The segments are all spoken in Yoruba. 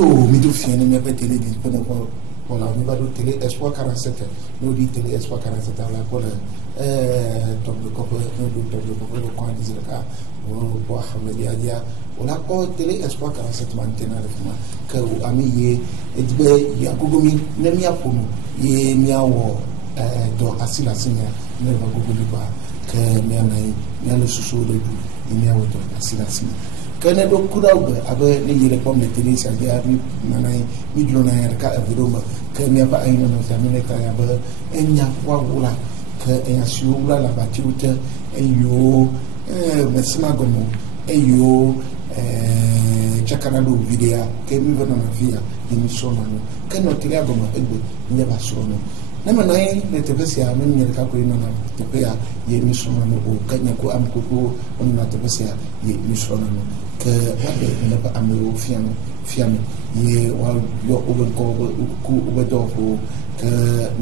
yo mi do fien mi appelle télé disponible voilà mi va do télé Espoir 47 nous dit télé Espoir 47 là pour top de copain nous do top de copain le coin des cas pour Ahmed Dia on a pas télé Espoir 47 maintenant que ami ye et be ya gogomi ne mi apono ye mi awo do asila sinya ne va gogomi ba que mi anai mi le susu de du mi awo do asila sinya que ne do kuda abe ne yire pom de télé ça dia mi manai mi drona ya ka vidoma que mi ba ai no ta mi ne ka ya ba enya kwa wula que enya siula la batiuta eyo mesima gomo eyo chakanado video que mi vona na via émission no que no tele gomo egbe nya ba so no na manai ne tebesia me nyere ka ko ina na tepea ye émission no o kanya ko am ko on na tebesia ye émission no que abe ne ba amero fiame ye wa yo o ko ku o do ko que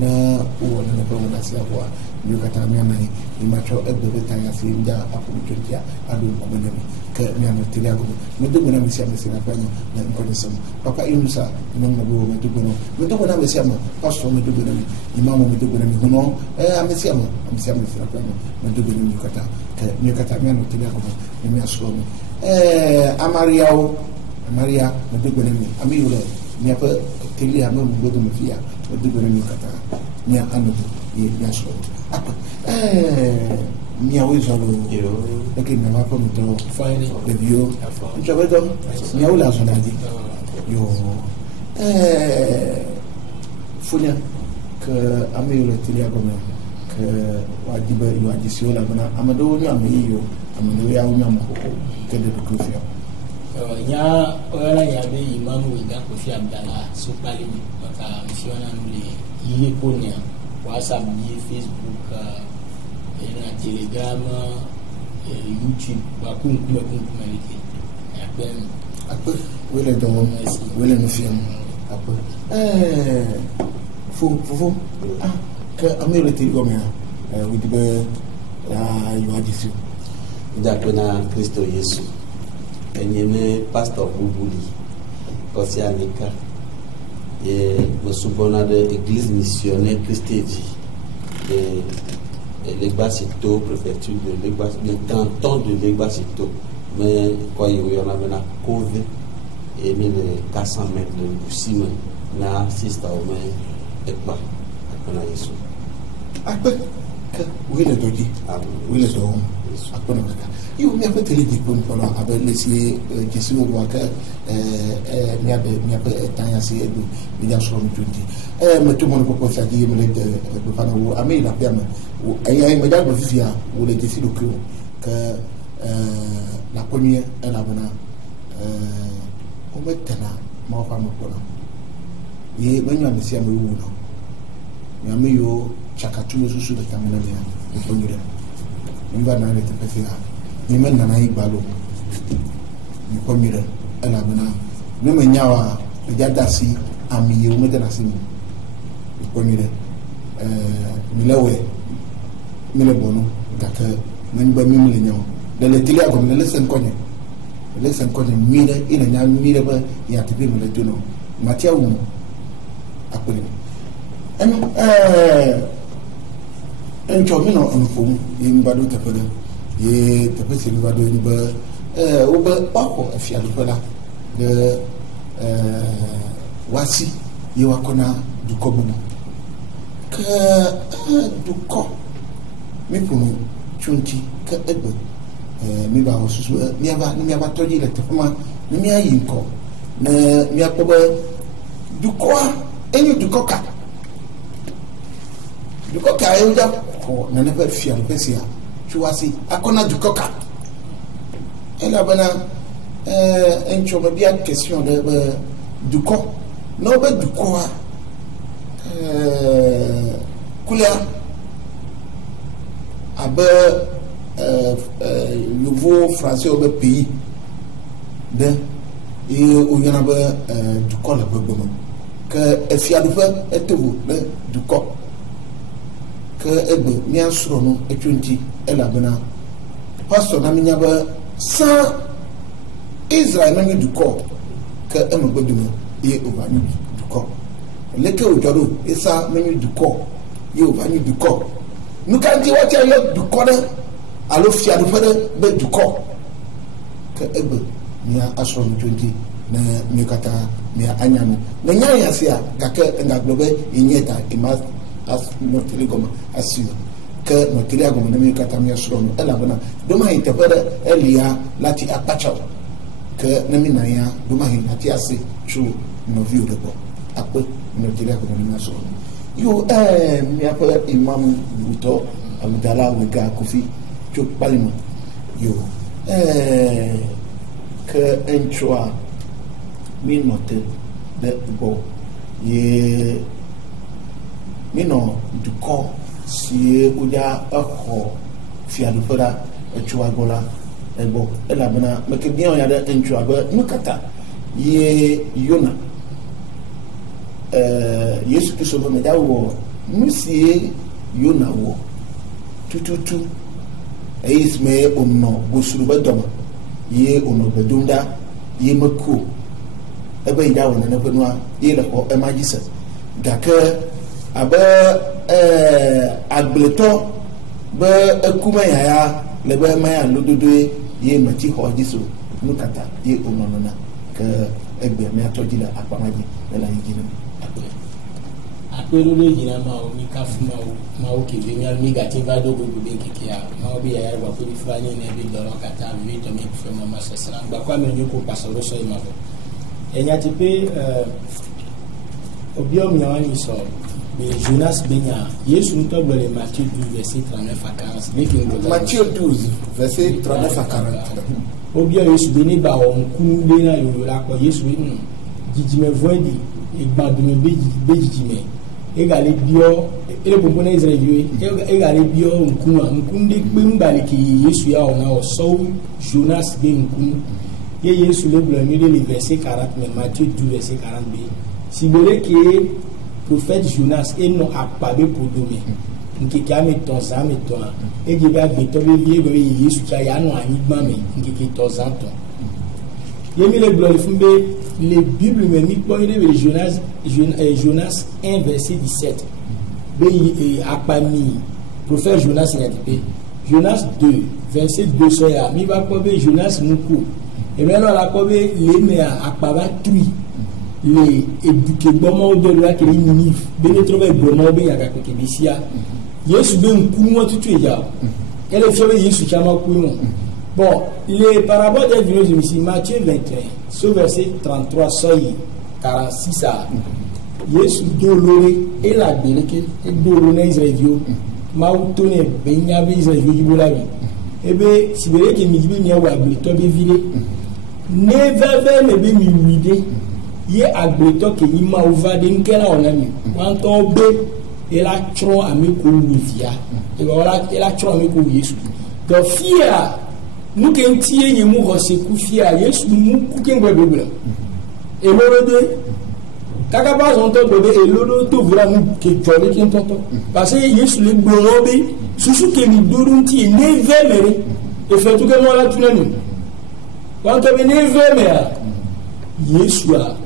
na o na ba na sia ko yo kata mi anai imacho egbe tanya si nda apu tuntia adu ko ne que mi anu tele go me do na mi sia me sina pa na ko ne sam papa inusa imam na go me do na me sia ma pastor me do na mi imam me do na mi hono am sia ma sina pa me do na mi kata que mi kata mi anu tele go mi aso mi Maria me do na mi ami yo le mi apa tele am me do me fia me do na mi kata mi anu ye aso mi awizolo okay me va pour me fine the view je vais donc mi awla zonadi yo funya que amelo tilia comme que wajiba yo addition la bana amado nya me yo amado ya nya mo que de kofia nya ora ya be imam wi da kofia abdala so pali maka msiona nule yeye konya WhatsApp ni Facebook na Telegram YouTube ba kunkume leke ape wele do wele no film ape fo que amelo ti go me we dibe yo adisi dakona Kristo Yesu enyeme pastor Bubuli Kosianika et le soubona de l'église missionnaire Christéji de l'Egbasito, préfecture de l'Egbasito, le canton de l'Egbasito, mais quoi il y en a maintenant Kove et 1400 mètres de Boussime na assiste au moins Ekba à Yesu. Après que oui le dodi, oui le don, après le cas. Il y a peut-être des points pour avoir laissé Jésus au roi que mi a tant assez de bien sur le tundi. Mais tout le monde peut penser à dire me de pas nous amener la bien ou ayant me dire vivia ou les défis de que la première est la bonne on met tena ma femme pour ye menyo me sia me wu no me yo chakatu susu de kamena me ko nyure mba na le tepesi ha ni men na yi balo ni ko nyure ala bana me menyawa e jadasi ami ye o me dana simi ko nyure mi lewe mi le bonu gaka men ba mi le nyaw de le tili agom le sen konye le sen konye mire ina nya mire ba ya tipe me le tuno matia wu akoni en chomino en fum yin badu tafada ye tafasi ni badu ni ba o ba pako afia do pala de wasi ye wakona du kobuno que du ko mi punu chunti que ebe mi ba osusu mi aba toji le tefuma mi ayi nko na mi apoba du ko enyu du koka ayo ja ko na ne ba fia le pesia chuasi akona du koka ela bana encho ba bien question de du ko no ba du ko Koulia abe nouveau français au pays de et on y en a du corps la bonne que fier de faire est vous du corps que ebe bien sûr non et tu dis elle a bena pasteur na minyaba sans Israël même du corps que aime bonne et au vanille du corps. Les que au jaro, et ça, menu du corps, et au vanille du corps. Nous, quand tu vois, tu as du corps, alors si tu as du corps, que ebe, ni a asron twenty, na mikata, ni a anyami. Na nyanya siya, kake nga globe, inyeta, imas, as notele goma, asio. Que notre diagone ne mikata mi asron, ela bana. Doma interpere, elia, lati apachao. Que ne minaya, doma hinati ase, chou, no viu de bo. Après, notre diagone ne asron. Yo, mi appelle Imam Bouto, Abdallah Wega Kofi, chou, balimo. Yo, que un choix mi note de bon ye mi no du corps si uja ako fia du fera un choix gola e bon e la bana me que bien ya de un choix ba mukata ye yona yesu ki so me da wo musie yona wo tututu e isme onno gosuru ba doma ye ono bedunda ye mako ebe ida wona na penua ye le ko emagisa gake abe agbleto be ekuma ya le be maya lododo ye mati ho jiso nukata ye ono nona ke ebe me atoji la apamaji la yigina apelo le jina ma o mi kafu ma o ke vemi al mi gati va do go be kikia ma o bi ya ba ko fani ne bi do kata vi to mi fe mama sesran ba kwa me nyuko pasoro so ima bo enya tipe obi o mi awani so be Jonas benya Yesu nto gbele Matthieu 12 verset 39 à 40 making Matthieu 12 verset 39 à 40 obi o Yesu beni ba o nkunu de na yo la ko Yesu jijime voidi igbadume bejijime egale bio ele bombo na Israel egale bio nkunde gbe mbale ki Yesu ya ona o so Jonas be nkunu ye Yesu le blo mi le verset 40 mais Matthieu 12 verset 40b si bele ki prophète Jonas et non apabe podome nkeke ame tonza me ton e je ba gbe to be vie go Yesu cha ya no anigba me nkeke tonza ton yemi le blo fumbe les Bibles me mis pour Jonas 1 verset 17. Apami prophète Jonas n'y Jonas 2 verset 2 soya mi va pas Jonas muku et bien là la kobe les mea apaba tri les éduquer bomo de loi que les minif ben trouver bomo be ya ka ke bisia Yesu be nku mo tutu ya ele febe Yesu chama ku mo. Bon, les paraboles des vieux ici, Matthieu 21, ce verset 33, soyez 46 à Yesu dolore et la déléquée et dolore Israël, Maoutoné, Benyabe Israël, Yibolabi. Eh bien, si vous voulez que Midibe n'y a pas de vide, ne va me be m'huider, y a agbeto que y m'a ouvert d'un quel on a mis. Quand on be, et la tron à mes couilles, et voilà, et la tron à mes couilles. Donc, fia. Nous qui sommes nous à Yesu nous kuken bebele et lolo kakaba zonto bebe et lolo to vra nous que jole qui tonto parce que Yesu le borobe susu ke mi dorunti ne vemere et fait tout que moi la tunanu quand on ne vemere Yesu a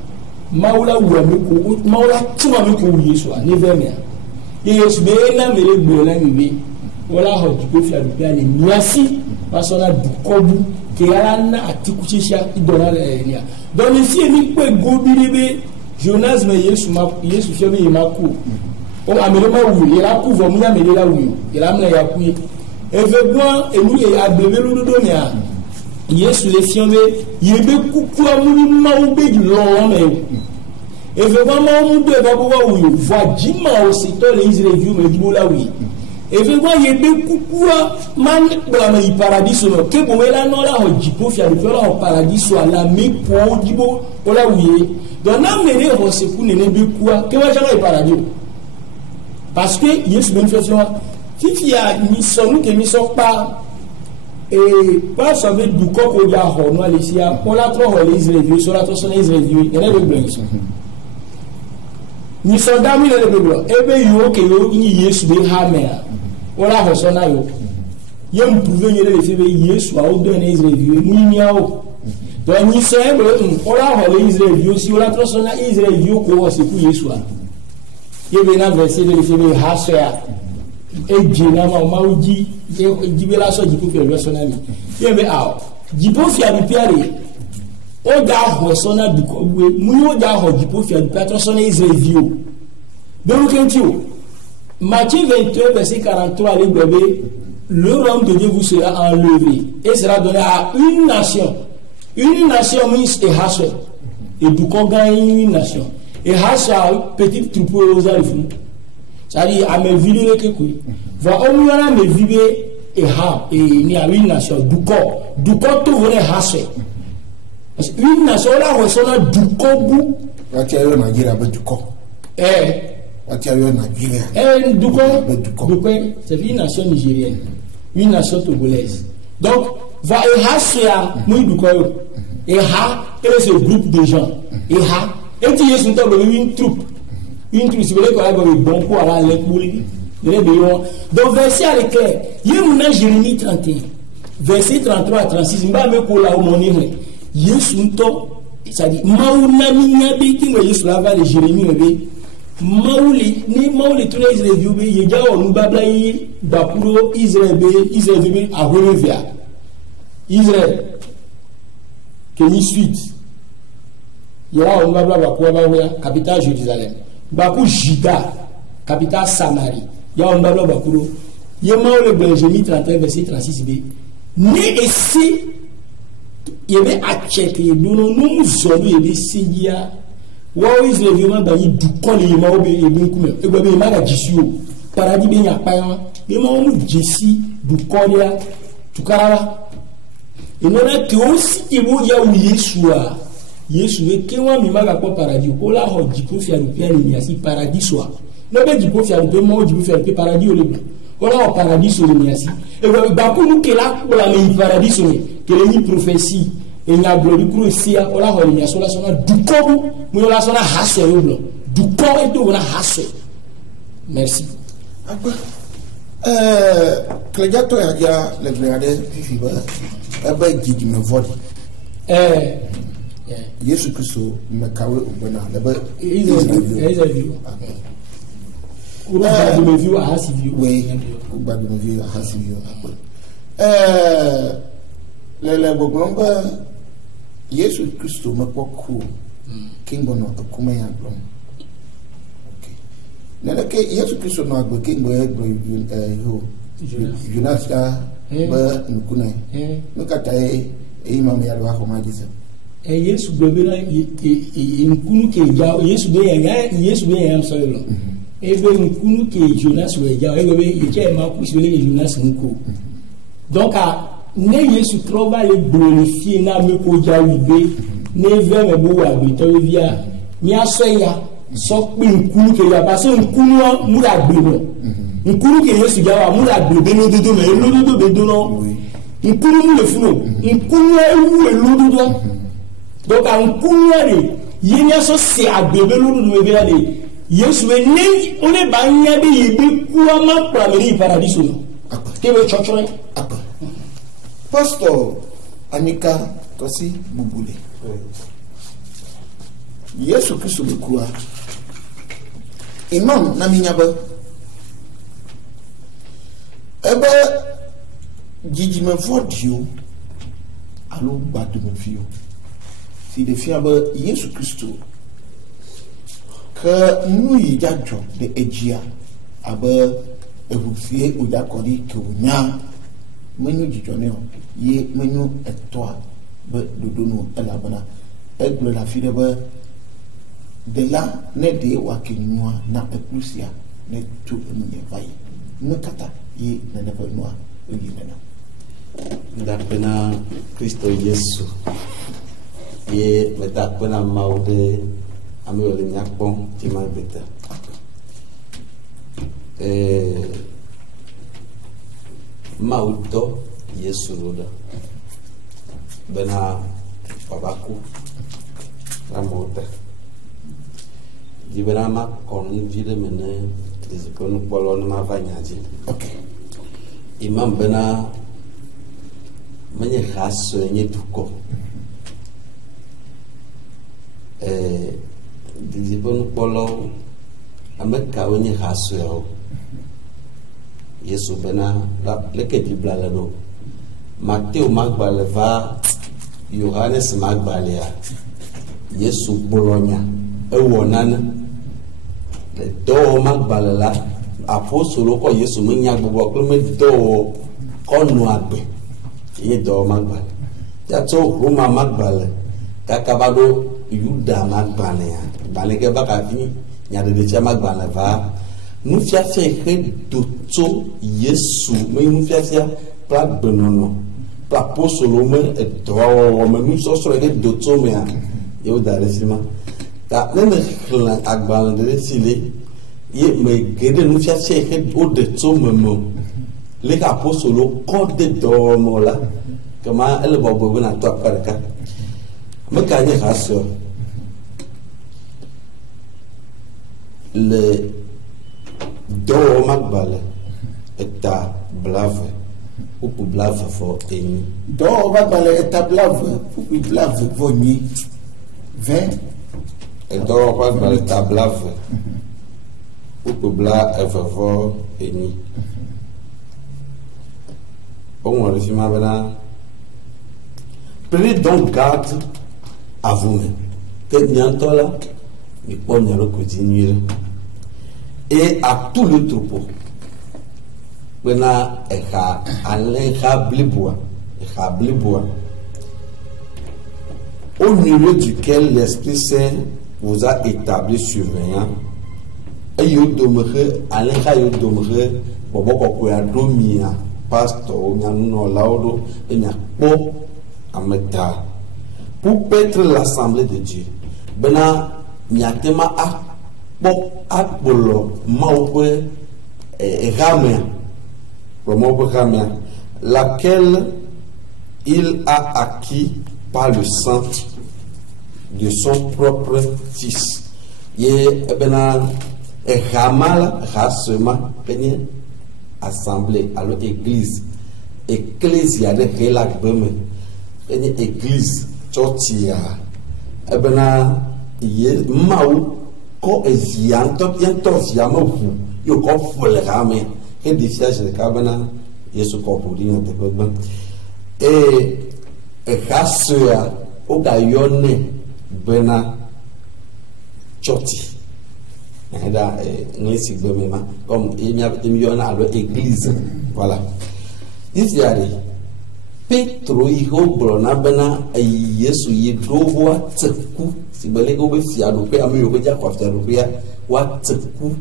maula uamiko maula tuma miko Yesu a ne vemere et Yesu be na mere gbola mi wala ho diko fi adupe ale niasi pasona du kobu ke yana atikuchisha idona enia donc ici ni pe gobirebe Jonas me Yesu febe imaku o amele ma wu ira ku vo mu amele la wu ira mna ya ku evegwa elu e agbebe lu do nia Yesu le fiombe yebe kuku amu ma u be lo me evegwa ma mu de ba bo wu vo jima o sito le Israel viu me dibo la wu et vous voyez beaucoup man dans le paradis no que bo ela no la hojipo fia de fera au paradis so la me po dibo ola wiye donc na mere ho se ku ne be kuwa que wa jara paradis parce que Yesu ben fait fifia ni sonu que mi so pa et pas savoir du koko ya ho no alesia pour la tro ho les Israéliens sur la tro son Israéliens et le blanc ni so dami le blanc e be yo ke yo ni Yesu be hamera wala hosona yo yem prouver yele le febe Yesu a odo na Israël mu nyao donc ni c'est on la hole Israël yo si on la transona Israël yo ko c'est pour Yeshua yebe na verset de febe hasya e jina ma uji jibela so jipo fe persona mi yebe a jipo fi abi piare o da ho sona du ko mu yo da ho jipo fi abi transona Israël vio donc kentio Matthieu 21 verset 43 les bébés le royaume de Dieu vous sera enlevé et sera donné à une nation means a house et du coup gagne une nation et house petit troupeau aux alifs c'est-à-dire à mes vidéos que quoi va au moins mes vidéos et ha et ni à une nation du corps tout venait house parce que une nation là ressemble du corps bout va tirer le Nigeria avec du corps va tirer le Nigeria du corps c'est une nation nigérienne une nation togolaise donc va et ha c'est moi du corps et ha c'est un groupe de gens et ha et tu es sur une troupe si vous voulez qu'on ait bon pour aller à l'école donc verset à l'éclair il y a Jérémie 31 verset 33 à 36 m'a me kola au moni Yesu to c'est-à-dire mauna minyabe ki mo Yesu lava le Jérémie be mauli ni mauli to Israël be ye ja onu babla yi bakuro Israël be a relevia Israël que ni suite yera onu babla bakwa ba capitale Jérusalem baku Juda capitale Samarie ya onu babla bakuro ye mauli be Jérémie 31 verset 36 be ni esi yebe acheke dono no zolo yebe singia wa Israël vioma ba yi du kole yema obe ebe kume egbe be ma ga jisio paradis be nya pa ye ma mu jesi du kole tukara enona ke osi ebo ya wu Yesu e ke wa mi ma ga ko paradis ko la ho jipo fi arupia ni asi paradis so no be jipo fi arupia mo jipo fi arupia paradis o le ko la ho paradis o le asi e ba ko nu ke la ko la mi paradis o que les prophéties et la gloire crucia on la holia sur la sona du corps nous la sona hasse du corps et tout on a hasse merci klejato ya le grade fiba aba gidi me vodi Yesu Kristo me kawe ubana le ba Israël uba de view a hasi view we uba de view a hasi view le boglomba Yesu Kristo me poku kingono akuma ya blom okay nana ke Yesu Kristo no agbo kingo e gbo Jonas ba nkuna nkata imam ya wa ko majisa Yesu gbebera nkunu ke ja Yesu be ya am so lo ebe nkunu ke Jonas we ja ebe ye che ma ku sele Jonas nko donc ne Yesu trova le glorifier na me ko jawibe ne ve me bo wa bi to via mi aso ya so pe nkunu ke ya ba so nkunu mu la gbe no nkunu ke Yesu ja wa mu la gbe be no dodo me lo dodo be do no nkunu mu le funo nkunu ewu e lo dodo donc nkunu re ye nya so se agbebe lo dodo be ya de Yesu we ne o le ba nya be ye be ku ama prameri paradis no ke we chocho Pastor Anika Tosi Bubule. Yesu Kristo bekua. Imam na minyaba. Ebe jiji me vodio alo badu me fio. Si de fiaba Yesu Kristo ka nu yijajo de ejia abe ehufie ojakori ke unya menyu jijoneo ye menyu etoa be dodono elabana eglo la fide be de la ne de wakinwa na eklusia ne tu emunye vai ne kata ye ne ne noa oyi nena ndapena Kristo Yesu ye metapena maude amele nyakpon timabeta mauto Yesu roda bena babaku ramota jibera ma kon vide mene dizikonu polon ma vanyaji okay imam bena menye khaso nye duko Didi bon polo ameka woni haso Yesu bena la leke Biblia la do Matteo magbale va Yohanes magbale ya Yesu Bologna ewonana le do magbale la apostolo ko Yesu menya gbogbo ko me do konu agbe ye do magbale ya to Roma magbale kakabado Yuda magbale ya baleke baka fini nya de chama magbale va nous fiafia que doto Yesu mais nous fiafia pla benono pla apostolo me do me nous so so que doto me ya yo dare sima ta ne khlan agbal de sile ye me gede nous fiafia que o de to memo le apostolo ko de do mo la kama ele bobo na to aparka me ka ni haso le do magbale eta blave ou pour blave for eni do magbale eta blave ou pour blave voni 20 et do magbale eta blave ou pour blave for eni on va résumer maintenant. Prenez donc garde à vous-même que bientôt là mais on y a le continuer et à tout le troupeau. Maintenant, au niveau duquel l'Esprit Saint vous a établi surveillant, et vous demeurez, vous demeurez, pour paître l'assemblée de Dieu. Maintenant, nyatema akpolo maope ramia laquelle il a acquis par le sang de son propre fils. Ye ebena ramala rasema penye assemblée alors église ecclésia de relak beme penye église churchia ebena ye mau ko ezianto yanto ziamofu yo ko fole game e disiage kabana yesu ko pudinga te baba e kasua o ga yone bena choti eda ngesi gbemema comme il y a yona alo église voilà disiare Petro iho brona bena yesu ye dobo tseku sibele go be fiado pe amu yo be ja kwa fiado pe wa tseku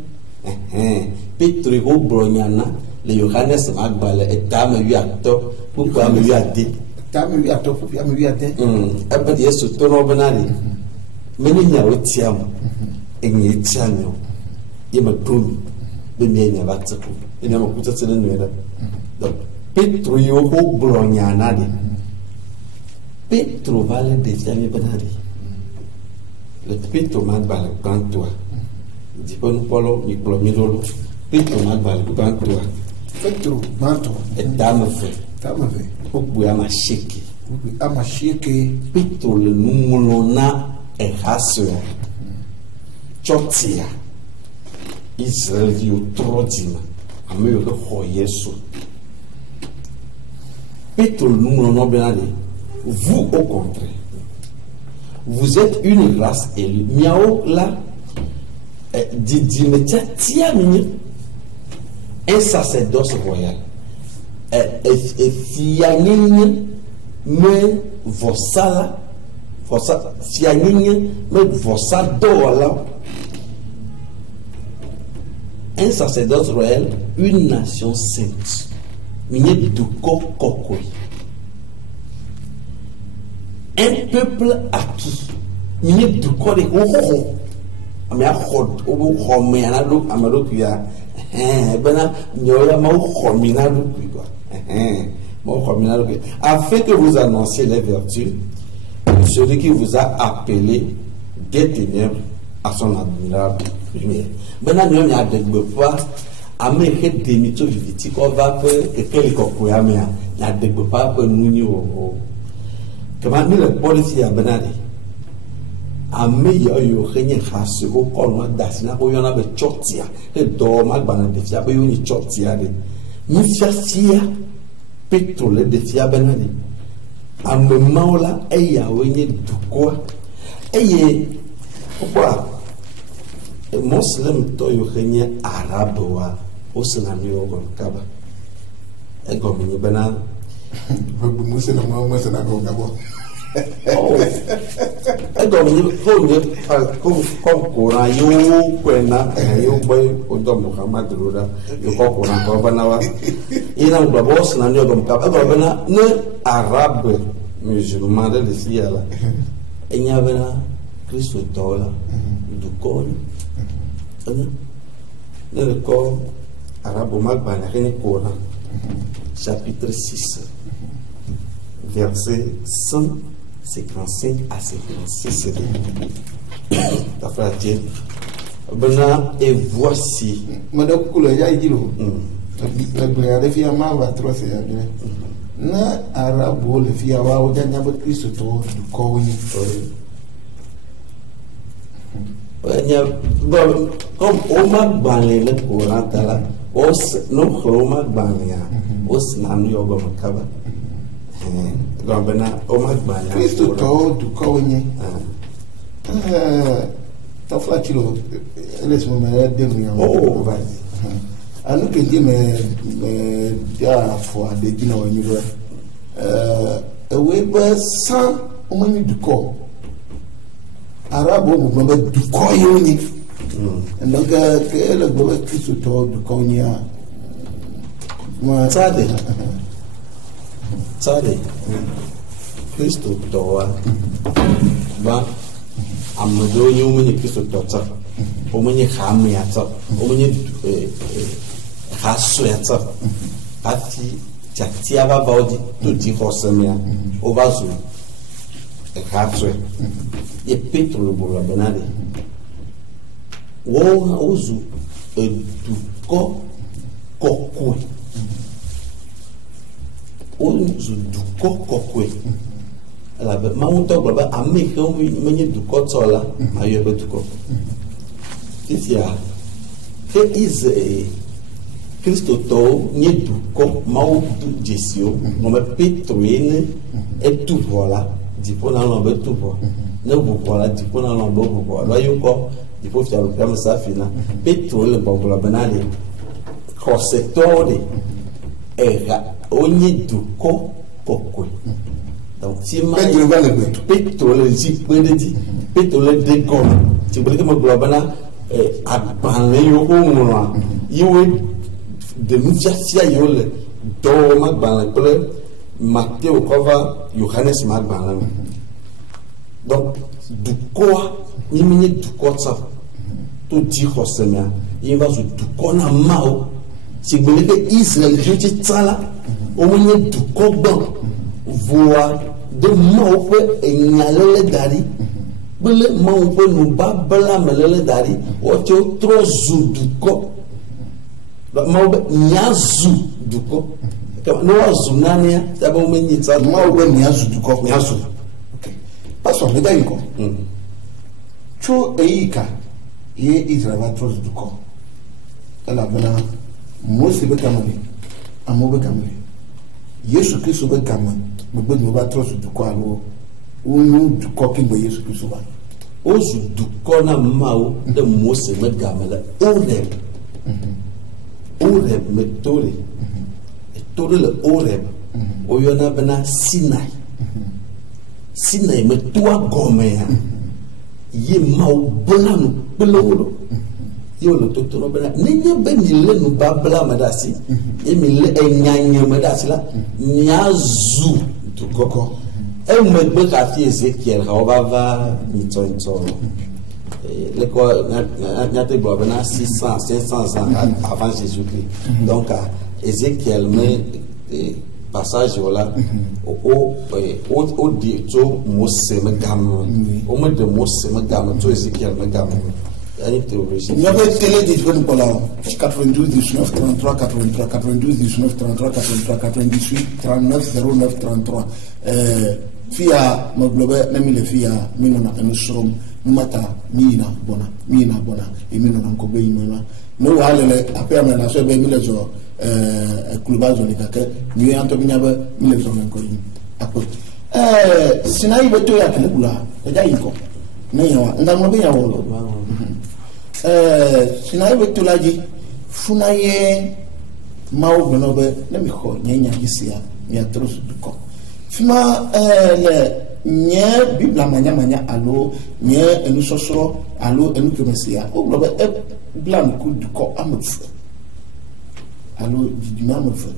Petro iho bronyana le Yohanes magbale etama wi ato pupa me wi ade tama wi ato pupa me wi ade ebe yesu to no bena ni meni nya otiam enye tianyo ye ma tumi be me nya ba tseku ina ma kuta tsene no eda Petro yo ho bronyana de Petro vale de fiami benari le Petro magbale kantoa di pon polo mi plomidolo Petro magbale kantoa Petro manto e dame fe o buya ma sheke Petro le numulo na e haso chotia Israel yo trodima ameyo ko Yesu Petro nous non bien allé. Vous au contraire, vous êtes une race élue. Miao là, dit mais tiens un sacerdoce royal. Et fianine mais vossala, fianine mais vossado là. Un sacerdoce royal, une nation sainte. Un peuple acquis. Afin que vous annonciez les vertus de celui qui vous a appelé des ténèbres à son admirable lumière. Maintenant, nous avons Amérique demito viviti ko va pe kekeli ko kuyamia na degbo pa pe nuni o kama ni le policy ya benade ame yo henye hase ko kolma dasina ko yona be chotia e do magbana de fia be yoni chotia de mi fiasia petrole de fia benani ame maula e ya wenye dukoa eye kwa muslim to yo henye arabu wa osina mi ogon kaba e go mi bena bu muslim ma muslim na go gabo kora yo kwena yo boy odo Muhammad roda yo kora ko banawa ina do boss na nyo dom ka ba bana ne arab musulman de siala enya bana Kristo tola du ko ne ko arabo magbana ne Coran chapitre 6 verset 155 à 56. Ta frère Dieu. Bena et voici. Madame Koula, ya dit l'eau. La fille à ma va trop c'est bien. Na arabo le fille à wa oja nyabo Kristo to du ko ni. Nya bon comme o ma banle le Coran tala os no khoma banya os nanu yogo makaba. Gambena o magbanya Kristo to du ko ni. Ta flatilo laisse-moi me dire. Oh vas-y. Anu ke di me ya fo ade gina wa ni we ba san o mani du ko arabo mo ba du ko yo ni. Donc que le gros Kristo to du ko ni a ma Sade Kristo toa ba amado yomuni Kristo tota omuni khamya ta omuni khasweta ati chatia ba baudi tuti khosemia obazu khaswe e petro bola benade wo ozu eduko kokwe ozu duko kokwe la be maunto global ame ko menye duko tola ayo be duko tia ke is Kristo to nye duko mau du jesio no me petroine et tout voilà di pona no be tout voilà ne bu voilà di pona no be bu voilà yo ko di po fia lo kama safina petrole bongola banale cosetore era onye duko kokwe donc si ma pétrole si pende di pétrole de gom ti bele mo globana aban yo ko mo yiwe de mufia yo le do magban ple Matthieu kova Johannes magban donc duko ni minye duko sa to di khosemia yiva zu duko na mao si bele ke Israël je ti tsala o minye duko bon voa de mao pe enyalele dari bele mao pe no babala melele dari o ti o tro zu duko mao be nyazu duko no azu nania tabo menyi tsa mao be nyazu duko nyazu okay pastor le dai ko cho eika ye Israël tro zu duko ala bana Mose be kamali amo be kamali Yesu Kristo be kamali gbogbo ni ba tro zu duko alo unu duko ki bo Yesu Kristo ba ozu duko na mao de Mose be kamala Oreb metore etore le Oreb oyona bana Sinai Sinai metua gomea ye mau blanu blolo yo lo totoro bana nenya benile no babla madasi emile enyanya madasi la nyazu dukoko e megbe ka fi Ezekiel ha obava mitonto le quoi n'ate boire 600 500 ans avant Jésus-Christ donc Ézéchiel met passage là au dit to Mose me gam au me de Mose me gam to Ézéchiel me gam une théologie il y avait télé disponible pour la 92 19 33 83 92 19 33 83 98 39 09 33 fia mo globe na mi le fia minona enusrum mata mina bona et mina n'encore pas imana nous allons après à la seule belle les jours clubage on est d'accord nous Antonia ba les jours encore après sinayi beto ya kelebula eja yiko na yawa ndamo be yawo sinayi beto laji funaye mawo bonobe na mi ko nyanya gisia ya trosu duko fima le nye bibla manya alo nye enu sosoro alo enu kemesia o globe blan ku duko amfu alo didima amfu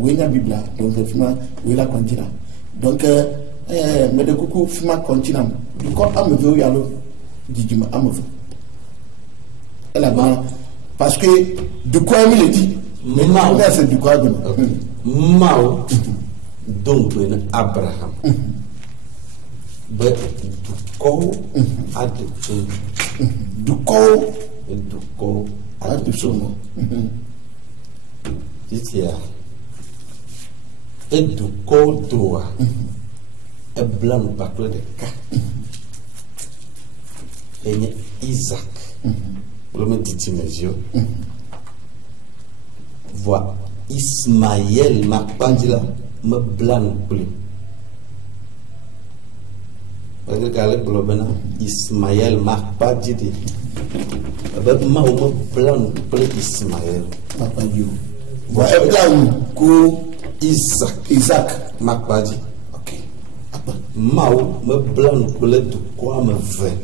wenya bibla donc fima wela kontina donc me de coucou fima kontina duko amfu alo didima amfu elle a parce que de quoi il le dit Mao c'est du quoi Mao donc Abraham but du ko adoption titia et du ko doa e blanc bakle de ka et Isaac le me dit mesure voit Ismaël Makpandila me blanc plus parce que le problème Ismaël Makpandidi avec ma me blanc plus Ismaël Makpandio voit blanc ko Isaac Makpandi ok Mao me blanc plus du quoi me fait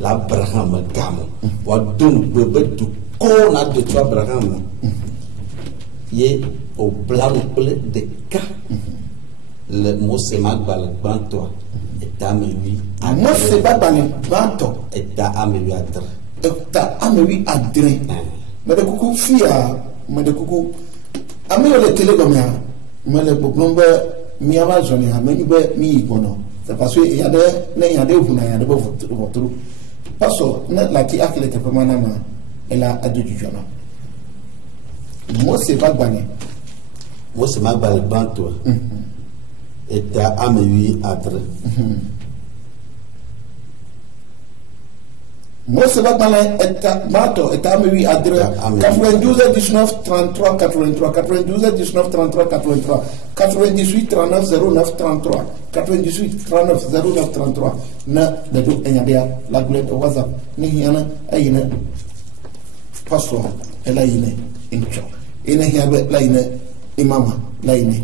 l'Abraham me gamme voit donc bébé du qu'on a de toi Abraham ye au blanc de cas le mot c'est ma balle banto et ta me lui moi c'est pas balle banto et ta ame lui adre et ta ame lui adre mais de coucou fia mais de coucou ame le télé comme ya mais le problème mi ava zone ya mais mi bono c'est parce que il y a des vuna ya de votre parce que la ti akile te pas manama elle a adu du jona moi c'est pas bané moi c'est ma balle banto et ta ame lui adre moi c'est pas bané et ta banto et ta ame lui adre 92 19 33 83 92 19 33 83 98 39 09 33 98 39 09 33 na de do enyadia la gule de WhatsApp ni yana ayina passo ela yine incho ina hiabe la yine imama la yine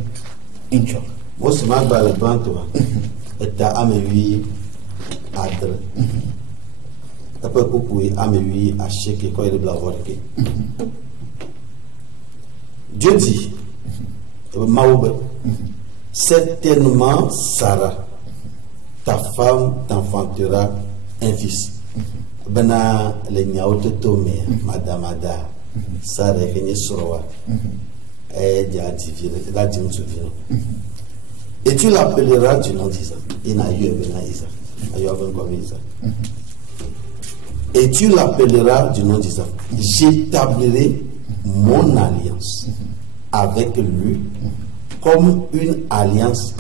incho moi c'est ma balle banto et ta ame lui adre après couper ame lui a checker quand il est blanc vorke Dieu dit Maoube certainement Sarah ta femme t'enfantera un fils bana le nyaote tome madame ada Sarah est soroa et dia divine la dime souvino et tu l'appelleras du nom d'Isaac il n'a eu bena Isaac ayo avant comme Isaac et tu l'appelleras du nom d'Isaac j'établirai mon alliance avec lui comme une alliance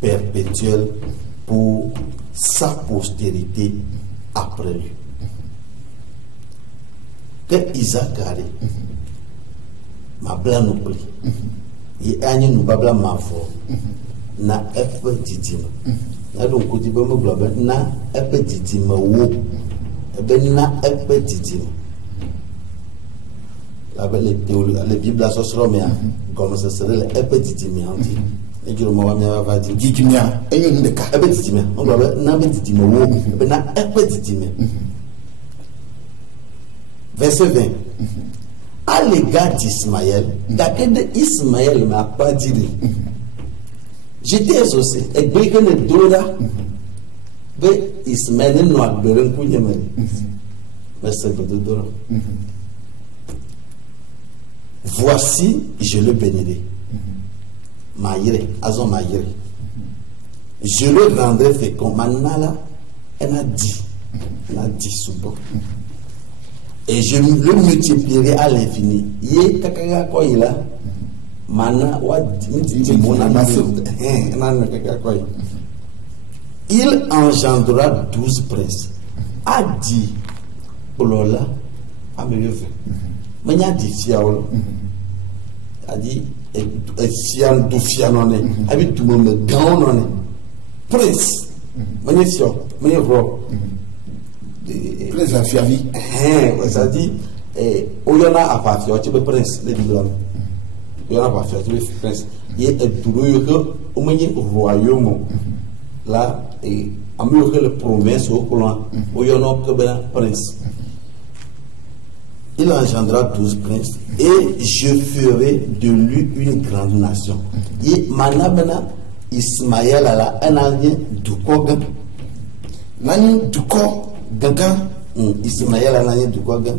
perpétuelle pour sa postérité après lui. Que Isaac a dit, ma blanc nous prie, et a nous babla ma foi, na epe didima. Na donc côté bon me globe na epe didima wo, ebe na epe didima. La Bible a sorti mais comme ça serait le epe didima on dit. Et je me va dire didima et une de cas epe didima. On globe na epe didima wo, ebe na epe didima. Verset 20. À l'égard d'Ismaël, d'accord Ismaël m'a pas dit. J'étais exaucé. Et bien que le Dora, Ismaël n'a pas besoin de couper. Mais c'est le Dora. Voici, je le bénirai. Maïré, Azon Maïré. Je le rendrai fécond. Manala, elle a dit souvent. Et je le multiplierai à l'infini. Yé kakaka quoi il a mana wa il engendrera 12 princes a dit Polola a me levé. Mais il a dit fiaol. A dit fian do fianone. A dit tout le monde gagnone. Prince. Mais fiaol, mais roi. Prince a fiavi. Ça dit oyona a pas fiaol, tu peux prince les blancs. Oyona pas fiaol, tu peux prince. Il est tout le au milieu royaume. Là et améliorer les promesses au plan où il y en a que ben prince. Il engendra 12 princes et je ferai de lui une grande nation. Et manabena Ismaël a la un alien du Kogan. Nani du Kogan. Ismaël a l'alien du Kogan.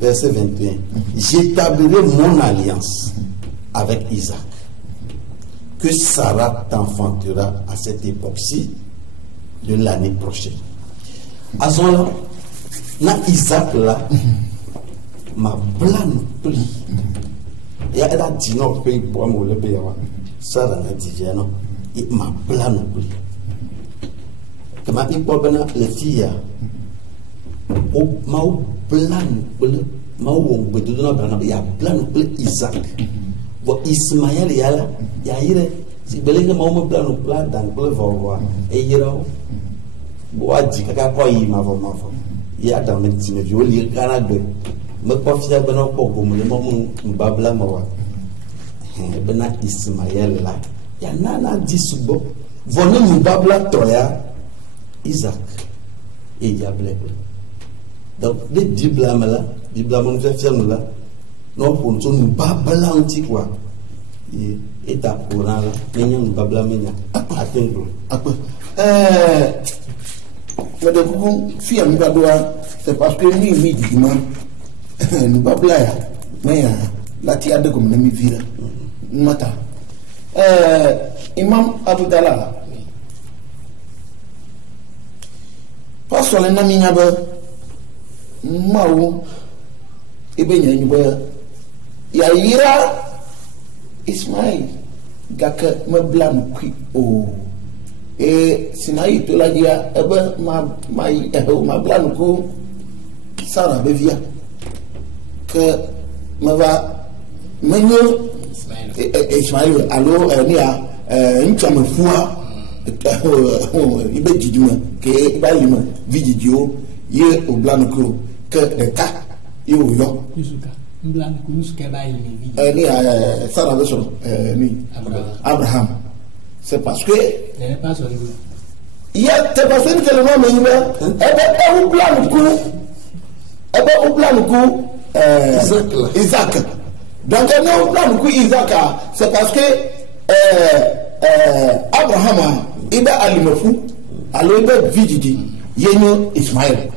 Verset 21. J'établirai mon alliance avec Isaac, que Sarah t'enfantera à cette époque-ci de l'année prochaine. À ce moment-là, Isaac là, ma blâme pli. Et elle a dit non, pays pour moi le pays. Sarah a dit non, et ma blâme pli. Comment il peut bien les filles, ma blâme pli, ma ou bedona blâme, il y a blâme pli Isaac. Bon Ismaël y a là, y a ire. Si belenge ma ou blâme pli dans le voir et ira. Boadi kaka ko yi mavo ya da men ti me violi kana do me ko fia bana ko gomu le mo mbabla mawa bana Ismaël la ya nana disubo vonu mbabla toya Isaac et diable. Donc les dibla mala dibla mon fait fiam là non pour son mbabla anti quoi et ta courant là nyam mbabla menya atengro mais de coup, si on va doit, c'est parce que nous, médicaments, nous pas blayer. Mais la tia de comme nous vivre. Mata. Imam Abdallah. Pas sur les noms n'aba. Maou. Et ben y a une boya. Ya ira. Ismaël. Gaka me blâme qui oh. Et sinaï to la dia ebe ma blâme ko Sarah bevia que me va menyo Ismaël allo ni a nchama fua ibe jiduma ke ba lima vidio ye o blâme ko que de ka yo yo yusuka blâme ko yusuka ba lima vidio ni a Sarah be so ni Abraham. C'est parce que il y a des personnes qui le nom mais Isaac. Donc on plan coup Isaac, c'est parce que Abraham il a allumé fou, alors il a vidé Yéno Ismaël.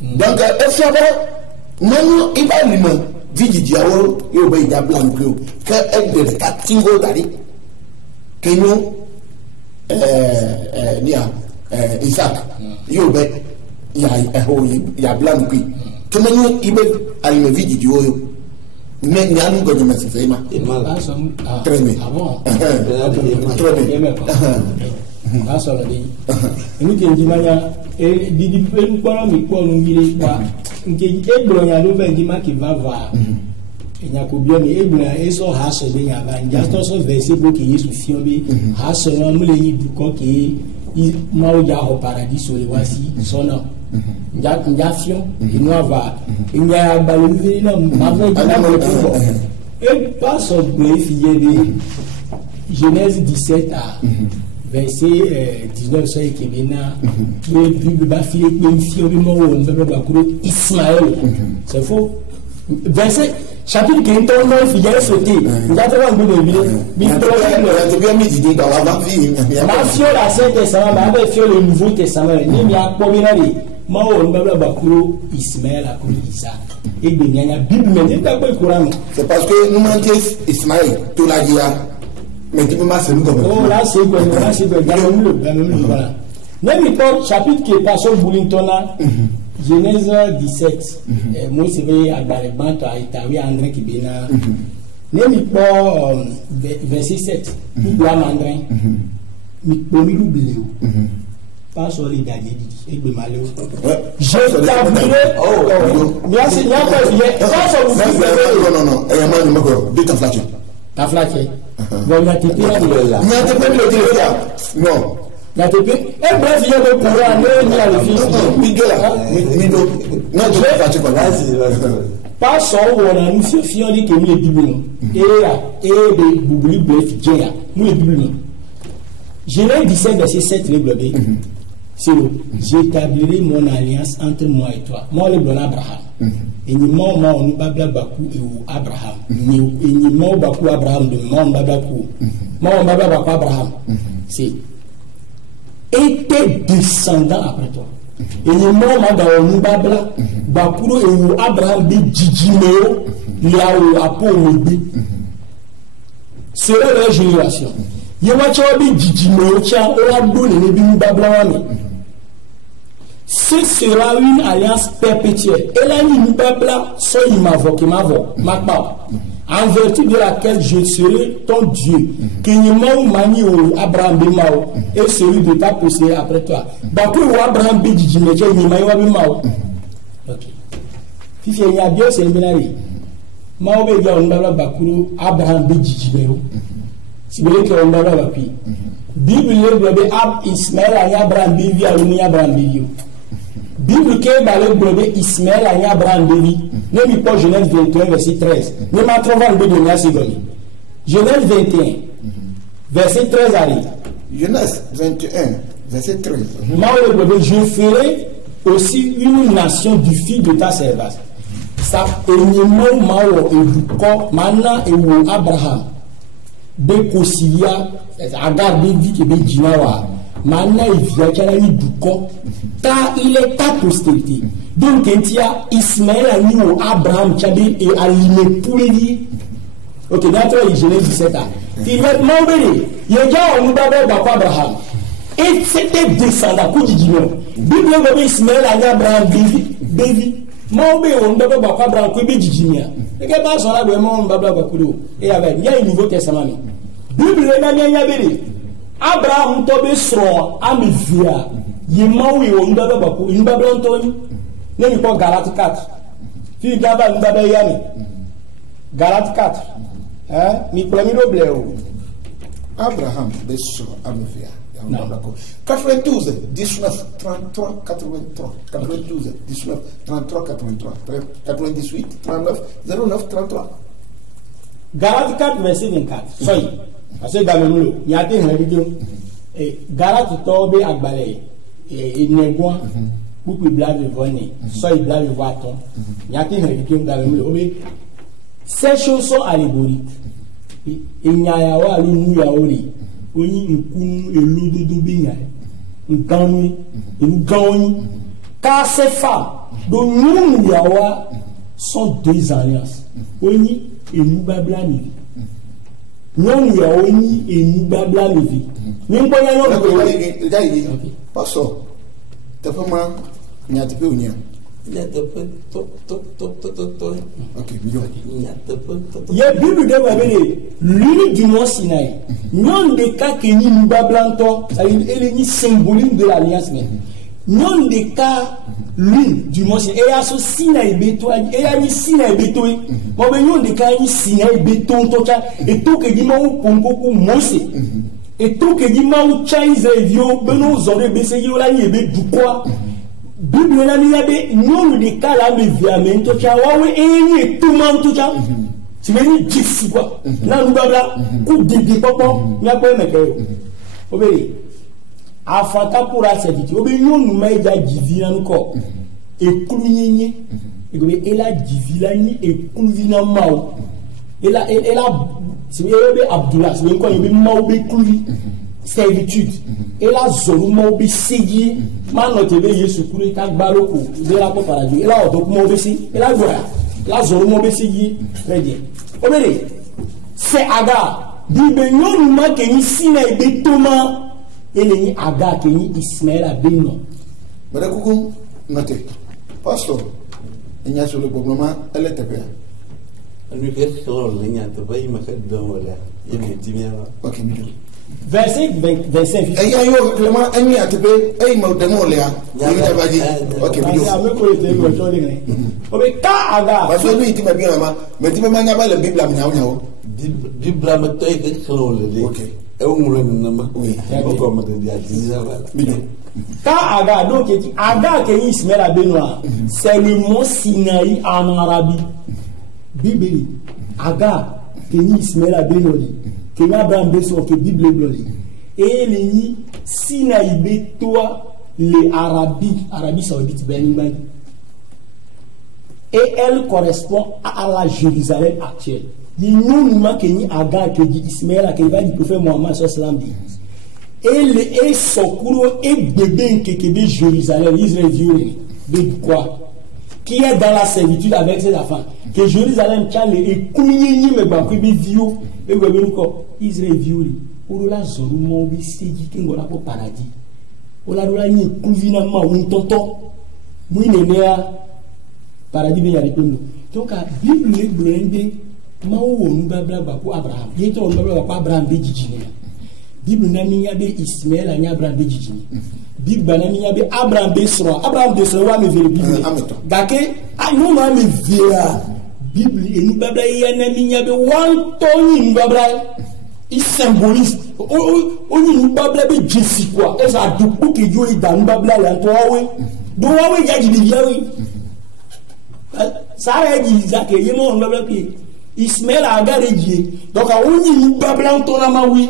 Donc est-ce que non il a allumé vidé Yao il a plan coup que elle de Katingo dari que nous Isaac, il y a blanc qui. Comment il veut aller me vidéo, mais il y a un peu de message. Très bien. Très bien. Nous qui dit mania et dit quoi mais quoi nous dit pas. Qui est blanc y a l'ouvert dit ma qui va voir. Il y a combien de éboueurs et son hache de Yavan. Il y a tout ce verset pour qu'il y ait souci. Hache non mais les boucons qui Maouya au paradis sur les voici son nom. Il y a fion. Il y a va. Il y a baloué non. Et pas son bref il y a des Genèse 17 à verset 19 sur les Kébéna. Le Bible va filer une fille au moment où on va Ismaël. C'est faux. Verset chapitre 15 on fait bien sauter nous avons un bon vidéo mais bien mis dit dans la vie ma fille la Saint Testament ma avec le Nouveau Testament ni mi a combinali ma on va bakuro Ismaël a comme Isaac et bien il y a Bible mais il pas Coran c'est parce que nous manquons Ismaël tout la dia mais tu peux masser nous comme oh là c'est quoi là c'est quoi voilà même pas chapitre qui est passé au Boulington là Genèse 17. Moi, c'est vrai, à Balebanto, à Italie, André qui vient. N'est pas verset 7. Nous blanc André. Nous pouvons l'oublier. pas sur les derniers et de malheur. J'établirai. Merci, non, de ta flaque. Ta flaque. Bon, il y a TP là. Non. La TP. Et bref, il y a le pouvoir, il y a le fils. Non, je vais faire quoi. Pas sur où on a nous fions dit que nous les Bibles. Et des boubli bref, Jéa. Nous les Bibles. Genèse 17, verset 7, le globé. C'est le j'établirai mon alliance entre moi et toi. Moi, le bon Abraham. Et ni moi, on nous babla bakou et Abraham. Ni moi, bakou Abraham, de moi, on babla bakou. Moi, on babla bakou Abraham. C'est et tes descendants après toi. Et ni moi, on nous babla bakou et Abraham bi djidjimeo, là où apo obi. C'est leur génération. Ce sera une alliance perpétuelle. Et là, il babla, soit il m'invoque, en vertu de laquelle je serai ton Dieu. Que ni mao mani ou Abraham bimao et celui de ta possédé après toi. Bakou ou Abraham bidjime, ni mayo bimao. Ok. Fifi y a bien c'est le binari. Mao be ya on babla bakou Abraham bidjime. Si vous voulez que on va la paix. Bible le Ismaël a Abraham bivi a l'uni Abraham bivi. Bible que balé blobé Ismaël a Abraham bivi. Ne mi pas Genèse 21 verset 13. Ne m'a trouvé le de la seconde. Genèse 21 verset 13 arrive. Genèse 21 verset 13. Moi le blobé je ferai aussi une nation du fils de ta servante. Ça éniement mao et du corps mana et Abraham. Bekosia agar bevi ke bejinawa mana evia kala ni duko ta il est ta postérité donc entia Ismaël a mis Abraham tchabe et alimé pour lui. OK dans Genèse 17 il va m'embêter il y a on baba ba Abraham et c'était descendant pour dire Bible va Ismaël a Abraham bevi mon bé on baba ba Abraham ko bejijimia et que pas son là de mon baba ba kudo et avec il y a un nouveau testament. Bible na nyanya bele Abraham to be so amevia yemawi o ndaba bako ndaba ntoni ne mi ko Galate 4 fi gaba ndaba yani Galate 4 mi premier bleu Abraham be so amevia 92 19 33 83 92 19 33 83 98 39 09 33 Galate 4 verset 24 soy parce que dans le mot il y a des vidéos et Galate tobe agbale et negwa pour que blave venir soit il blave voiton il y a des vidéos dans le mot mais ces choses sont allégoriques et il y a wa lu mu ya ori oni nkunu elododo binya nganu ngani car ces femmes dont nous ya wa sont deux alliances oni et nous babla ni non ya oni et nous babla levi ni boya yo pastor te fama nyate pe onia nyate pe to OK million nyate pe to ya Bible de babele l'une du mont Sinaï non de cas que ni nous bablanto ça il est ni symbolique de l'alliance mais non de cas l'une du mont Sinaï et aso Sinaï beto et ya ni Sinaï beto mo be non de cas ni Sinaï beto to cha et to que di ma ou ponko ku Mose et to que di ma ou cha Israël beno zore be se yo la ni be du quoi Bible na mi yabe non de cas la me viamento cha wa we e tout man to cha si me ni dix quoi na nu babla ku didi popo nya ko me ke o be afanta pour accepter o be non meja divina nko e kulunyenye e go be ela divila ni e kulvina mawo ela si be Abdullah si be ko be mawo be kulvi servitude ela zolu mawo be segi man no tebe Yesu kuru ta gbaloko de la ko paradis ela o do ko mawo be si ela gora la zolu mawo be segi très bien o be c'est aga bi be non ma ke ni sina e be toma ele aga ke ni Ismaël abeno bara kuku noté pastor enya sur le gouvernement elle était bien lui fait sur le nyate ba ima ka don wala yemi timia OK million verset 25. Et il y a eu Clément, un à te payer, et il m'a demandé là. Il t'a dit, ok, parce que lui, il m'a bien, mais tu m'as pas la Bible à Miao. Bible à me tailler quelque chose. Ok. Et on me l'a dit, oui, comme on dit, quand Agar, donc il dit Agar qui est Ismaël à Benoît, c'est le mot Sinaï en Arabie. Bible, Agar qui est Ismaël à Benoît, qui est Abraham Besson, qui est Bible Bloli. Et les Sinaï Betoa, les Arabie Saoudite, Ben. Et elle correspond à la Jérusalem actuelle. Il n'y a pas de Agar qui dit Ismaël, qui va du prophète Mohammed sallallahu alayhi wa sallam. Et Sokuro et bébé qui est Jérusalem, Israël violé, de quoi? Qui est dans la servitude avec ses enfants. Que Jérusalem, qui a les couillés, mais bon, qui est vieux, et Israël violé. Pour la zone, on dit qui est au paradis. On a dit que on tonton. Moi, il est né à paradis, mais il y a des peines. Donc, la Bible est blindée. Mao on babla pour Abraham. Il est on babla pour Abraham béjijine. Bible na minya be Ismaël anya Abraham béjijine. Bible na minya be Abraham besro. Abraham besro wa me vere Bible. Dake anu ma me vera. Bible enu babla ya na minya be wan toni babla. Il symbolise oni babla be Jésus quoi. Et ça du coup que Dieu est dans babla là toi oui. Do wa we ya di ya oui. Ça a dit Isaac et yemo on babla pi. Ismaël a gardé Dieu. Donc, on y est pas blanc, on a maoui.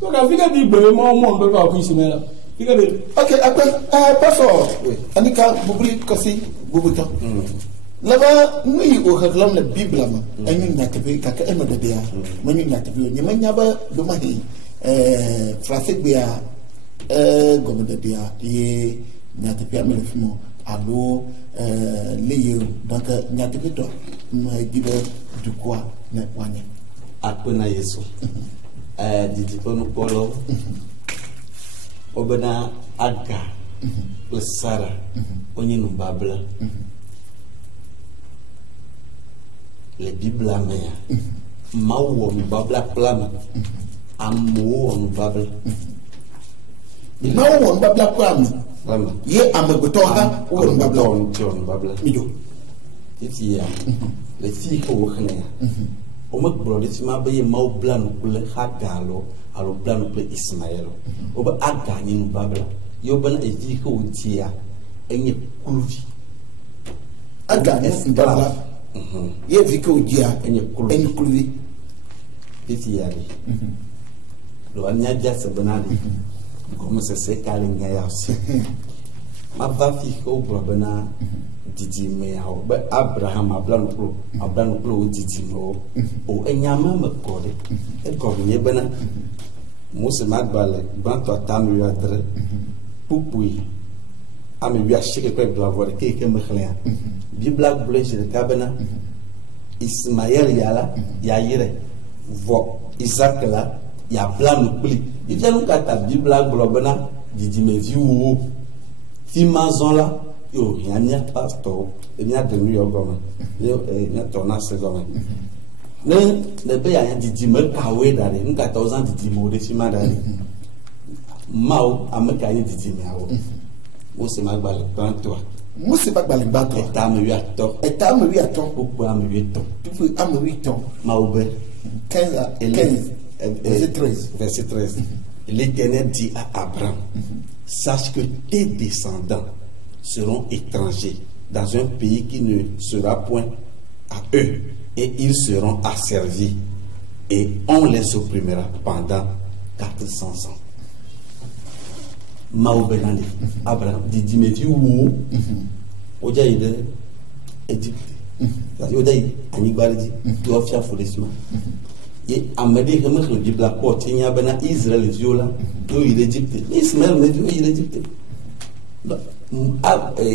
Donc, on a dit, on peut pas Ismaël. Ok, après, pas fort. Anika, Boubri, Kossi, Bouboutan. Là-bas, nous, on réclame la Bible, et nous n'avons pas qu'à aimer de déa. Mais nous n'avons pas de déa. Nous n'avons pas français de déa. Comme de déa. Et nous n'avons pas de film. Allo, les donc, nous n'avons pas de du quoi ne wanye akpena yesu didi kono polo obena aga le sara onye no babla le bible amea mawo no babla plana amoo no babla mawo no babla plana ye amagoto ha wo no babla mijo titi ya les filles qui ont été au moins pour les filles m'abaye mau blanc pour le hagalo alors blanc pour Ismaël au bas a gagné nous babla yo ben et filles qui ont été à une couloudi a gagné nous babla ye filles qui ont été à une couloudi titi ya lo anya dia se benali comme c'est calingaya aussi ma va fille qui au bena didi me ao be Abraham ablan pro didi mo o enyama me kode e ko nye bena Mose magbale banto tamu ya dre pupui ame wi ashike ko bla vore ke me khlia bi black blage ka bena Ismaël yala ya yire vo Isaac la ya plan pli il y a nous kata bi black bena didi me viu fi mazon la yo il y a pasteur il y a de New York gomme yo il y a tournage gomme ne be ya didi me kawe dare nous 14 ans didi mo de fima dare mao ameka ni didi me awo wo se magbale ban toi mo se magbale ban toi eta me 8 ans ou am 8 ans tu peux am 8 ans mao be 15 verset 13 l'Éternel dit à Abraham sache que tes descendants seront étrangers dans un pays qui ne sera point à eux et ils seront asservis et on les opprimera pendant 400 ans. Maobenani, Abraham, dit mais tu où Oja ide Égypte. Oja Anibari, tu as fait foulissement. Et Amédée, je me dis la porte, il y a bien Israël, Viola, il est Égypte. Ismaël, il est Égypte.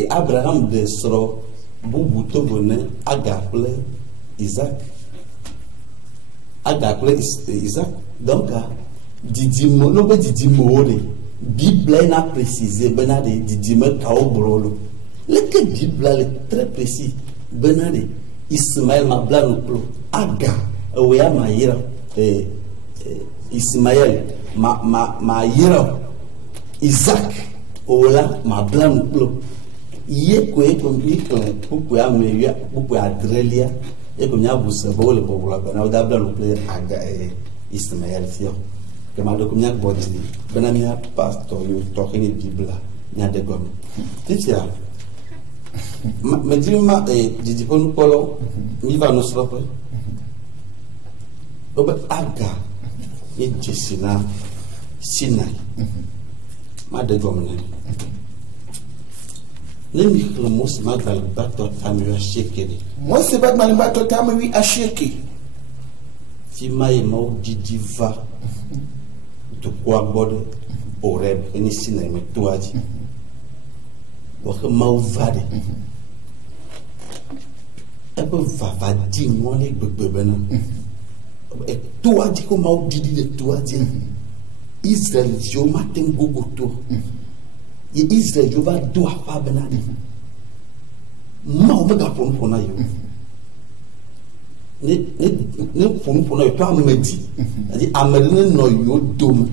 Abraham de Sro, Boubouto Bonnet, Agaple, Isaac. Isaac. Donc, Didimo, non pas Didimo, Bible n'a précisé, Benade, Didimo, Kaobrolo. Le que Bible est très précis. Benade, Ismaël, Mablan, Aga, Ouya Maïra, Ismaël, ma yira Isaac ola ma blanc bleu ye ko e ko mikle buku ya meya buku adrelia e ko nya busa bo le bo la bana da blanc bleu aga Ismaël fio que ma do ko nya bodi bana nya pastor yo to ni bibla nya de gom titia me di ma di ponu polo mi va no sropo oba aga e jesina Sinai ma de gom ne Nemi le mos magal bato tamu ashekere. Mos magal bato tamu asheke. Fi mai mau diva. To kwa bode oreb eni Sinai me tuaji. Wa mau vade. Ebe vavadi ngole gbebena. E tuaji ko mau didi de tuaji. Israel jo maten gogoto. Et Israël, je vais doit pas benani. Ma omega pour na yo. Ne pour na yo toi me dit. C'est-à-dire amène no yo dom.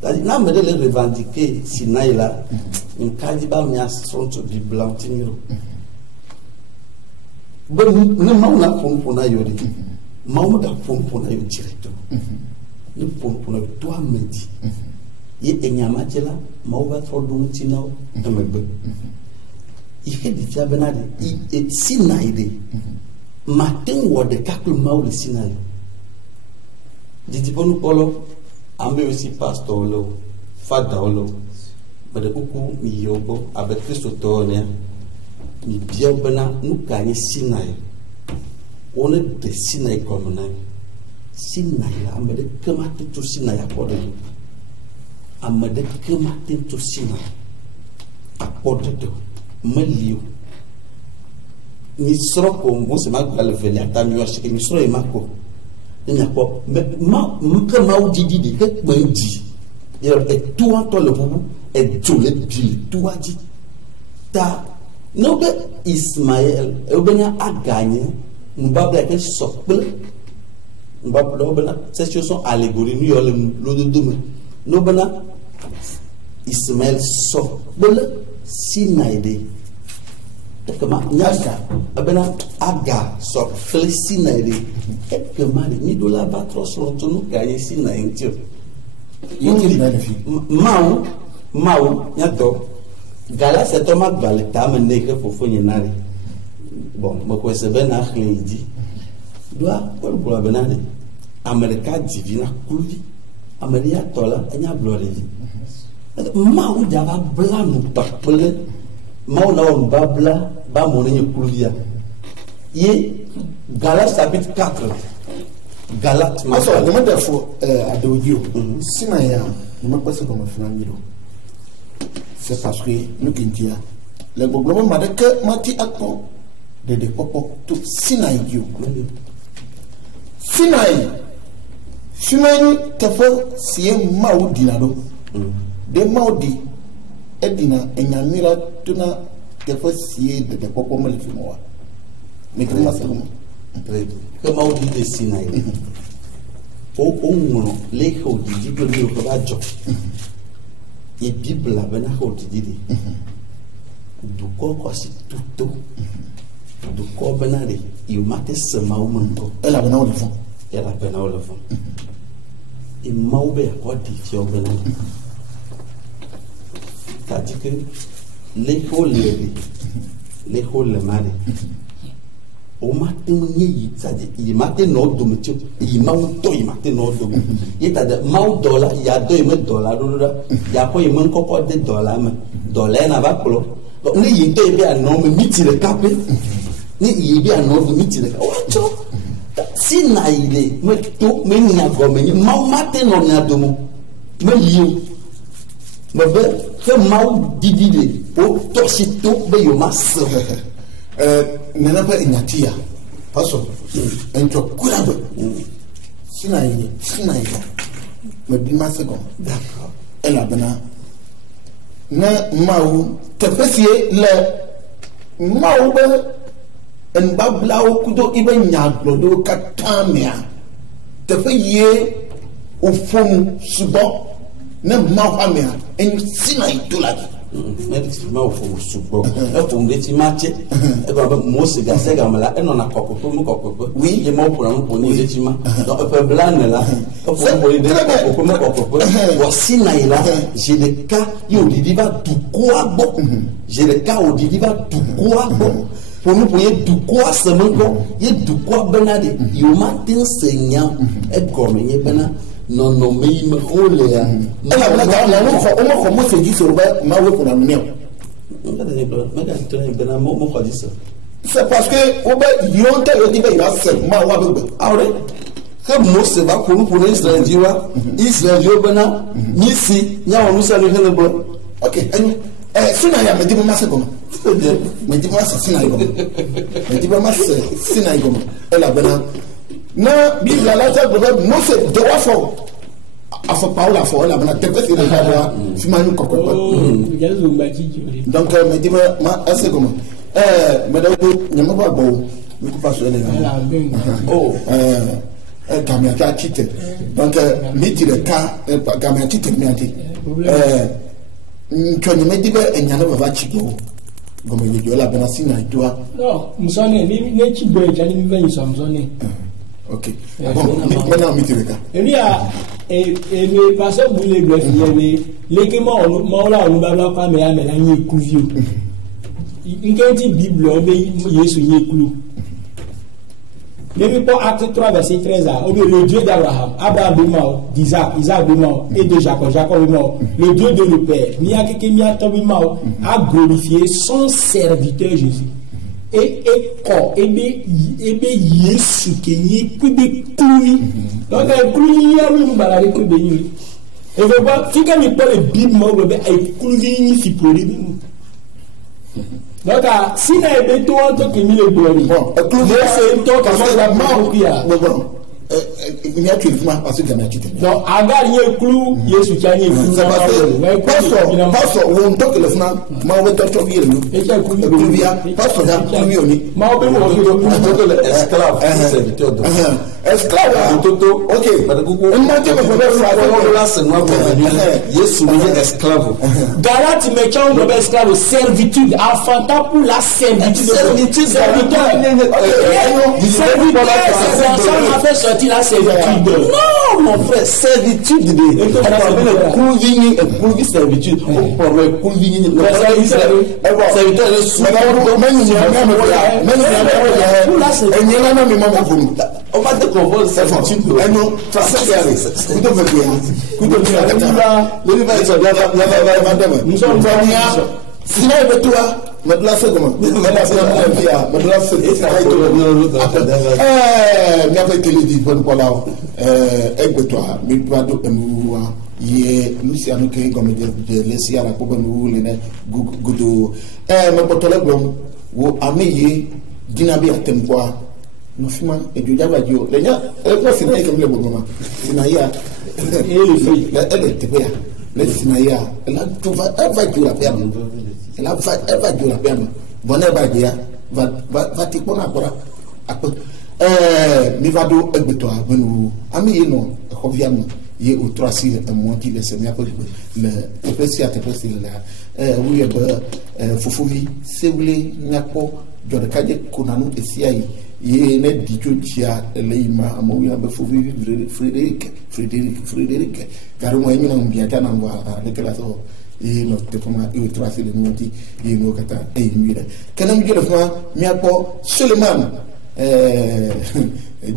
C'est-à-dire na me le revendiquer Sinai là. Un kadiba mi asson to bi blantiniro. Bon ne ma na pour na yo dit. Ma omega pour na yo directement. Ne pour na yo toi me dit. Ye enyamachela mauva trodung tinao amebe ihe di fiabenade e Sinaide maten wode kakul maule Sinai di ponu polo ambe aussi pastor lo fada lo bade kuku mi yobo abe Kristo tonia mi biobena nukanye Sinai one de Sinai komna Sinai la ambe de kematu to Sinai akode amade kematin to Sinai apodo melio ni sroko mose magal veli atamio ashike ni sro emako ni akọ ma mke maudidi de ke gbeji ye e tu anto le bubu e jole bi tu aji ta no be Ismaël e obenya aganye mbabla ke sokple mbabla obena ces choses sont allégories nous yo le dodo no bana Ismaël sokple Sinaide kama nyaga abena aga sokple Sinaide e kama ni do la batros lotonu gagner Sinaide mau nyato gala setoma baleta meneke fofo nyenari bon mako sebena khleji doa por bula benade America divina kuluvi Ameria tola enya bloreli mau java bla no papele mau na on babla ba monenye kuluvia ye Galates chapitre 4 Galates also the matter for adodio Sinaya ne m'a pas ça comme finamiro c'est parce que nous kintia le globalement m'a dit que mati akpo de popo to Sinai dio Sinai tefo sie maudi nado de maudi edina enyamira tuna tefo sie de popo malifimoa mais comment ça que maudi de Sinai o ngono le ko di do ni ko ba jo e bibla bana ko di du ko ko si tutto du ko banare io mate sama o manco elle a bana o fond era bana o fond e maube ko di fio bana tadi que le mari o mate munyi tadi i mate no do metio i mauto i mate no do yeta de mau dollar ya do me dollar do ya ko i man ko de dollar me dollar na va plo ni yinte bi anom miti le kape ni yibi anom miti le wacho Sinaide me to me nya go me mau mate no nya do mo me liu me be ke mau didide o to sito be yo mas nana pa inyatia paso ento kulabe Sinai me di masego d'accord elle a bana na mau tepesie le mau be en bablawo kudo ibe nyaglo do katamia tefe ye au fond souvent ne m'enfamia et Sinaï tout la effectivement au fond souvent et pour me match et ben moi c'est gasé comme là et on a coco oui il m'a pour effectivement donc un peu blanc là pour me coco Sinaï là j'ai des cas yo dit va tout quoi bon j'ai des cas où dit va tout quoi bon pour nous pour y du quoi seulement y du quoi benade yo matin seigneur et comme y bena non non mais il me roule on se dit sur ma pour la mien c'est parce que au bas yonta yo dit il va seulement wa be awre que Mose va pour Israël diwa Israël yo bena misi nya on nous salut le bon OK Sina ya me dit moi c'est comment me dit moi c'est Sina comment me dit moi c'est Sina comment elle a bena na Bible la ça Mose de wa fo afa Paula fo la bena te que c'est déjà fimanu kokko donc me dit moi c'est comment madame nyama ba bo me ko passe les oh gamia ta chite donc mi dire ka gamia chite mi ati Nchoni medibe enyana baba chigo gomo yejo la bena Sina toi non musone ni chigo ejani mi venyu samsone OK bon maintenant mi tireka elia le pasteur boule bref yele lekema on maola on baba kwa me amela nyi kuvio nkenti bible obe Yesu nyi kulu Même pour Acte 3, verset 13, le Dieu d'Abraham, Abraham est mort, d'Isaac, Isaac est mort, et de Jacob, Jacob est mort. Le Dieu de le Père, Miyakekem mort, a glorifié son serviteur Jésus. Et quand, Yesu qui est kube koui. Donc, koui y a eu une balade kube ni. Et vous voyez, si quand il parle de Bible, il koui ni si pour lui. Donc, si vous avez tout en tant que mille glories, c'est un temps que la mort qui a. Il y a tout le monde parce que j'ai mis. Donc, Agar y a clou, il y a ce qui a une clou. Pastor, on toque le flanc, ma on va te trouver le. Et qui a clou, pastor, il y a clou, ma on peut esclave, serviteur de. Esclave, Toto, ok. On m'a dit que je vais faire là, c'est moi qui est soumis esclave. Galate, mais quand on est esclave, servitude, enfantin pour la servitude. Servitude, serviteur. Serviteur, c'est ça, on a fait sortir la servitude. Non, mon frère, servitude de. On appelle le couvigny et couvigny servitude. On parle de couvigny. Le serviteur est soumis. On va te convoquer servitude. Non, ça c'est arrivé. Vous devez bien. Vous devez bien. Nous sommes venus. Sinon, toi, me place comment? Me place mi avait été dit bon voilà toi mi doit de nous nous si anu ke comme de laisser à la pour nous les goudou me potole blom wo ameye dinabi atem quoi no fima et du java dio les gars quoi c'est pas comme le bon moment sinaya et le fait elle était bien mais sinaya elle va du la perdre elle va du la perdre bon elle va dire va te prendre encore mi va do egbeto abenu ami ye no ekoviam ye o 3 mois qui le semia ko le especial la oui be fofovi sewle nyako jode kaje kunanu esiai ye ne dichochia leima amoya be fofovi Frédéric garu mo yina mbiata na ngwa le kala so ye no te poma e o 3 de nuti ye no kata e mira kanam jode fa miako Suleiman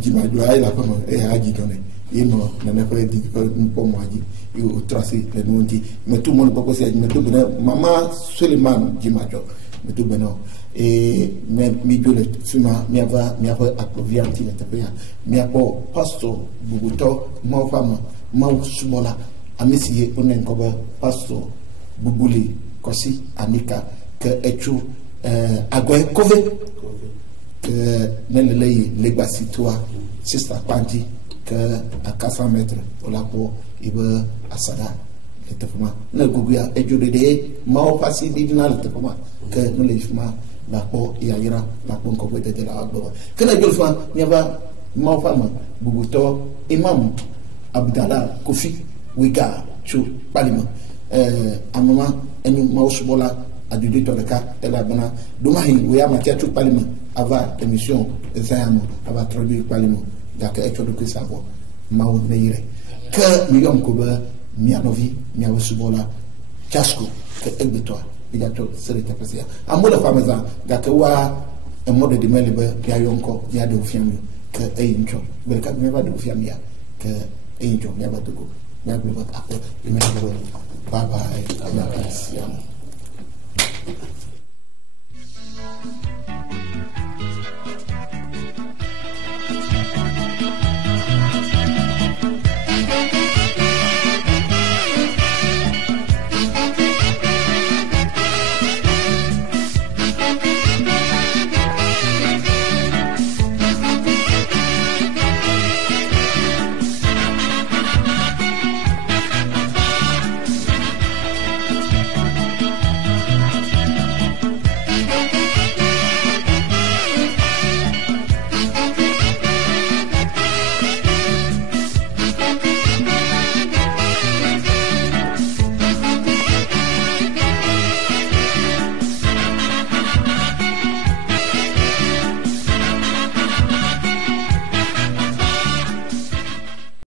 Jimajo ay la comme aji donné et non na ko di ko po moaji yo tracé le nonti mais tout le monde pas possible mais tout bena maman Suleiman Jimajo mais tout bena et mais mi jole fuma mi ava approvianti le tapia mi apo pastor bubuto ma fama ma sumola amisiye onen ko ba pastor bubuli kosi anika que echu agwe kove les basitois c'est ça panti que à 400 mètres au lapo il va à Sada le tefuma ne guguya et jodede ma o passi di na le tefuma que nous les fuma la po ya ira la po ko de la agbo que na jolfa ni va ma fama bubuto imam Abdallah Kofi Wiga sur Parlement. À un moment, nous avons à du détour de cas, et la bonne. Domaine, où il y a matière tout Parlement, avant l'émission, avant traduire le Parlement. D'accord, et tu dois savoir. Mao Neire. Que nous avons couvert, Mianovi, Miawosubola, Chasko, que Elbetoa, il y a tout, c'est le passé. À moi, la femme, Gakawa, un mode de mêlée, il y a encore, il y a des films, que Aïncho, mais le cas de mes films, que Aïncho, il y a pas de go. Bye bye.